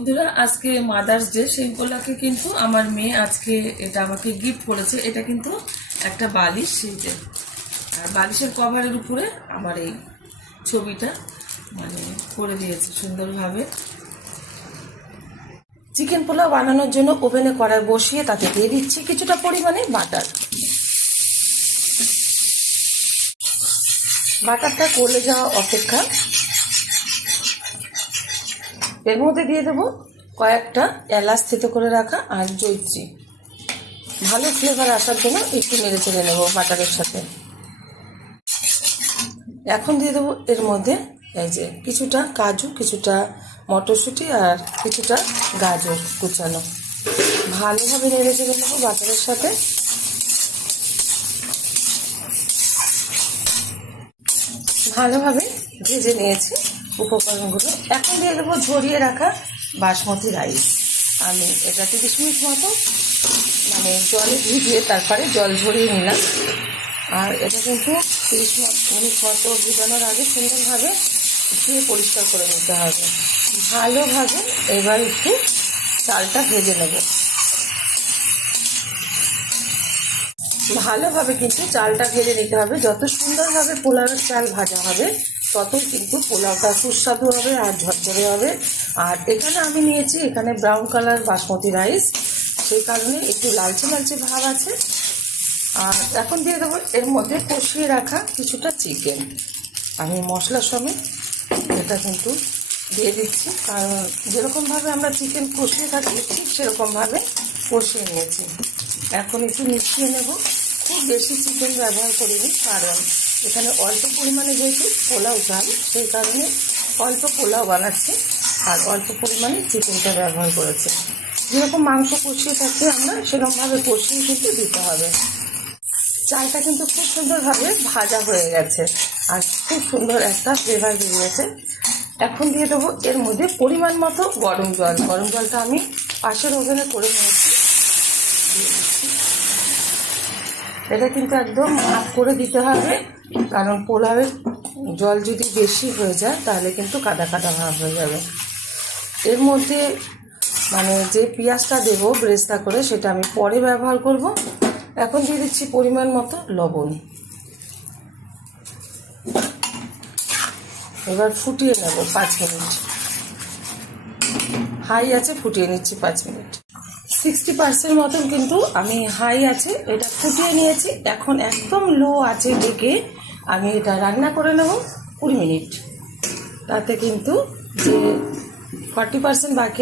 বন্ধুরা, আজকে mother's day, সেই উপলক্ষে কিন্তু আমার মেয়ে আজকে এটা আমাকে গিফট করেছে। এটা কিন্তু একটা বালিশ, সেইটা আর বালিশের কভারের উপরে আমার এই ছবিটা করে দিয়েছে সুন্দরভাবে। চিকেন পোলাও বানানোর জন্য ওভেনে কড়াই বসিয়ে তাতে দিয়ে দিচ্ছি কিছুটা পরিমাণে বাটার। বাটারটা গলে যাওয়া অপেক্ষা এর মধ্যে দিয়ে দেবো কয়েকটা এলাচ থেতো করে রাখা আর জয়িত্রী। ভালো ফ্লেভার আসার জন্য একটু নেড়ে চেড়ে নেবো বাটারের সাথে। এখন দিয়ে দেবো এর মধ্যে এই যে কিছুটা কাজু, কিছুটা মটরশুঁটি আর কিছুটা গাজর কুচানো। ভালোভাবে নেড়ে চেড়ে নেবো বাটারের সাথে। ভালোভাবে ভেজে নিয়েছি উপকরণগুলো। এখন দিয়ে দেবো ঝরিয়ে রাখা বাসমতি রাইস। আমি এটা 30 মিনিট মতো জলে ভিজিয়ে তারপরে জল ঝরিয়ে নিলাম। আর এটা কিন্তু 30 মিনিট মতো ভিজানোর আগে সুন্দরভাবে ধুয়ে পরিষ্কার করে নিতে হবে। ভালোভাবে এবার একটু চালটা ভেজে নেব। ভালোভাবে কিন্তু চালটা ভেজে নিতে হবে। যত সুন্দরভাবে পোলাওয়ের চাল ভাজা হবে ততই কিন্তু পোলাওটা সুস্বাদু হবে আর ঝরঝরে হবে। আর এখানে আমি নিয়েছি এখানে ব্রাউন কালার বাসমতি রাইস, সেই কারণে একটু লালচে লালচে ভাব আছে। আর এখন দিয়ে দেবো এর মধ্যে কষিয়ে রাখা কিছুটা চিকেন। আমি মশলা সমেত এটা কিন্তু দিয়ে দিচ্ছি, কারণ যেরকমভাবে আমরা চিকেন কষিয়ে থাকি ঠিক সেরকমভাবে কষিয়ে নিয়েছি। এখন একটু মিশিয়ে নেব। খুব বেশি চিকেন ব্যবহার করিনি, কারণ এখানে অল্প পরিমাণে যেহেতু পোলাও চাল, সেই কারণে অল্প পোলাও বানাচ্ছি আর অল্প পরিমাণে চিকেনটা ব্যবহার করেছি। যেরকম মাংস কষিয়ে থাকি আমরা সেরকমভাবে কষিয়ে কিন্তু দিতে হবে। চালটা কিন্তু খুব সুন্দরভাবে ভাজা হয়ে গেছে আর খুব সুন্দর একটা ফ্লেভার বেরিয়েছে। এখন দিয়ে দেবো এর মধ্যে পরিমাণ মতো গরম জল। গরম জলটা আমি পাশের ওভেনে করে নিয়েছি। এটা কিন্তু একদম হাফ করে দিতে হবে, কারণ পোলাওয়ের জল যদি বেশি হয়ে যায় তাহলে কিন্তু কাদা কাদা ভাব হয়ে যাবে। এর মধ্যে যে পেঁয়াজটা দেবো ব্রেস্তা করে, সেটা আমি পরে ব্যবহার করব। এখন দিয়ে দিচ্ছি পরিমাণ মতো লবণ। এবার ফুটিয়ে নেব 5 মিনিট। হাই আছে ফুটিয়ে নিচ্ছি 5 মিনিট। 60% মতন কিন্তু আমি হাই আছে এটা ফুটিয়ে নিয়েছি। এখন একদম লো আছে ডেকে আমি এটা রান্না করে নেব 20 মিনিট। তাতে কিন্তু যে 40% বাকি